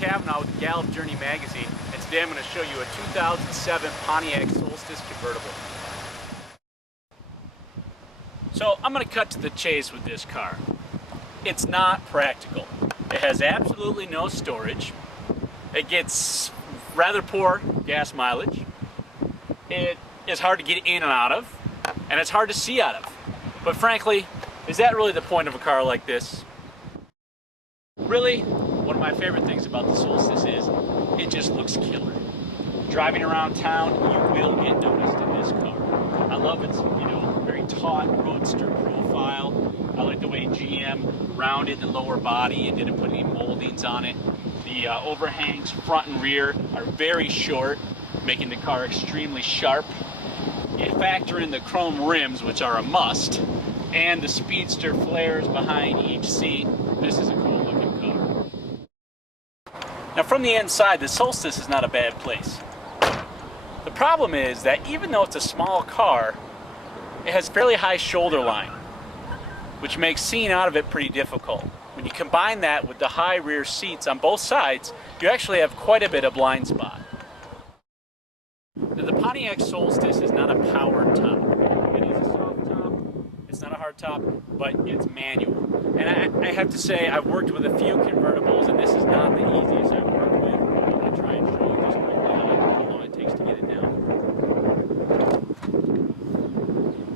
Kavanaugh with Gallup Journey magazine, and today I'm going to show you a 2007 Pontiac Solstice convertible. So I'm going to cut to the chase with this car. It's not practical. It has absolutely no storage. It gets rather poor gas mileage. It is hard to get in and out of, and it's hard to see out of. But frankly, is that really the point of a car like this? Really, one of my favorite things about the Solstice is it just looks killer. Driving around town, you will get noticed in this car. I love its, very taut roadster profile. I like the way GM rounded the lower body and didn't put any moldings on it. The overhangs, front and rear, are very short, making the car extremely sharp. You factor in the chrome rims, which are a must, and the speedster flares behind each seat. This is a cool looking car. Now from the inside, the Solstice is not a bad place. The problem is that even though it's a small car, it has fairly high shoulder line, which makes seeing out of it pretty difficult. When you combine that with the high rear seats on both sides, you actually have quite a bit of blind spot. Now, the Pontiac Solstice is not a powered top. It is a soft top, it's not a hard top, but it's manual. And I have to say, I've worked with a few convertibles, and this is not the easiest I've worked with. I'm going to try and show you just quickly how long it takes to get it down.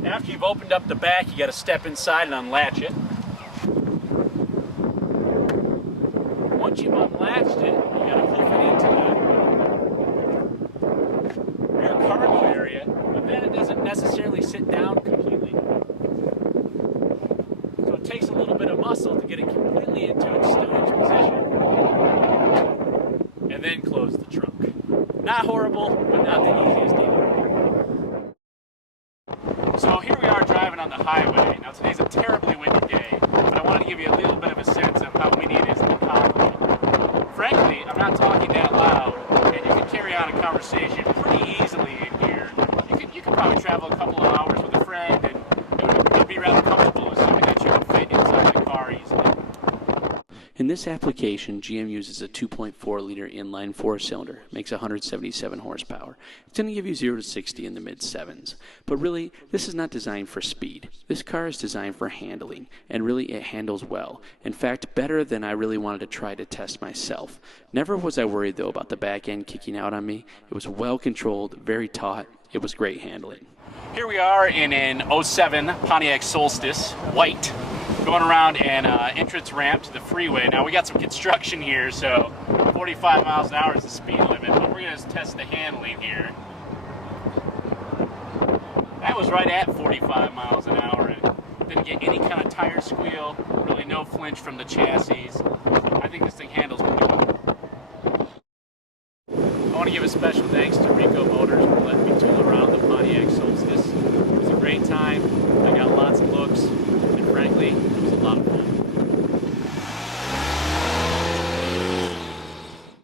After you've opened up the back, you got to step inside and unlatch it. Once you've unlatched it, you got to hoof it into the rear cargo area, but then it doesn't necessarily sit down completely. So it takes a little bit of muscle to get it completely into its stowage position, and then close the trunk. Not horrible, but not the easiest either. So here we are driving on the highway. Now today's a terribly windy day, but I wanted to give you a little bit of a sense of how windy it is in the concrete. Frankly, I'm not talking that loud, and you can carry on a conversation pretty easily in here. You could probably travel a couple of hours with a friend, and it would be rather comfortable, assuming that you can fit inside the car easily. In this application, GM uses a 2.4-liter inline four-cylinder, makes 177 horsepower. It's going to give you 0 to 60 in the mid-sevens. But really, this is not designed for speed. This car is designed for handling, and really it handles well. In fact, better than I really wanted to try to test myself. Never was I worried, though, about the back end kicking out on me. It was well controlled, very taut. It was great handling. Here we are in an 07 Pontiac Solstice, white, going around an entrance ramp to the freeway. Now we got some construction here, so 45 miles an hour is the speed limit, but we're going to test the handling here. That was right at 45 miles an hour and didn't get any kind of tire squeal, really no flinch from the chassis. I think this thing handles pretty well.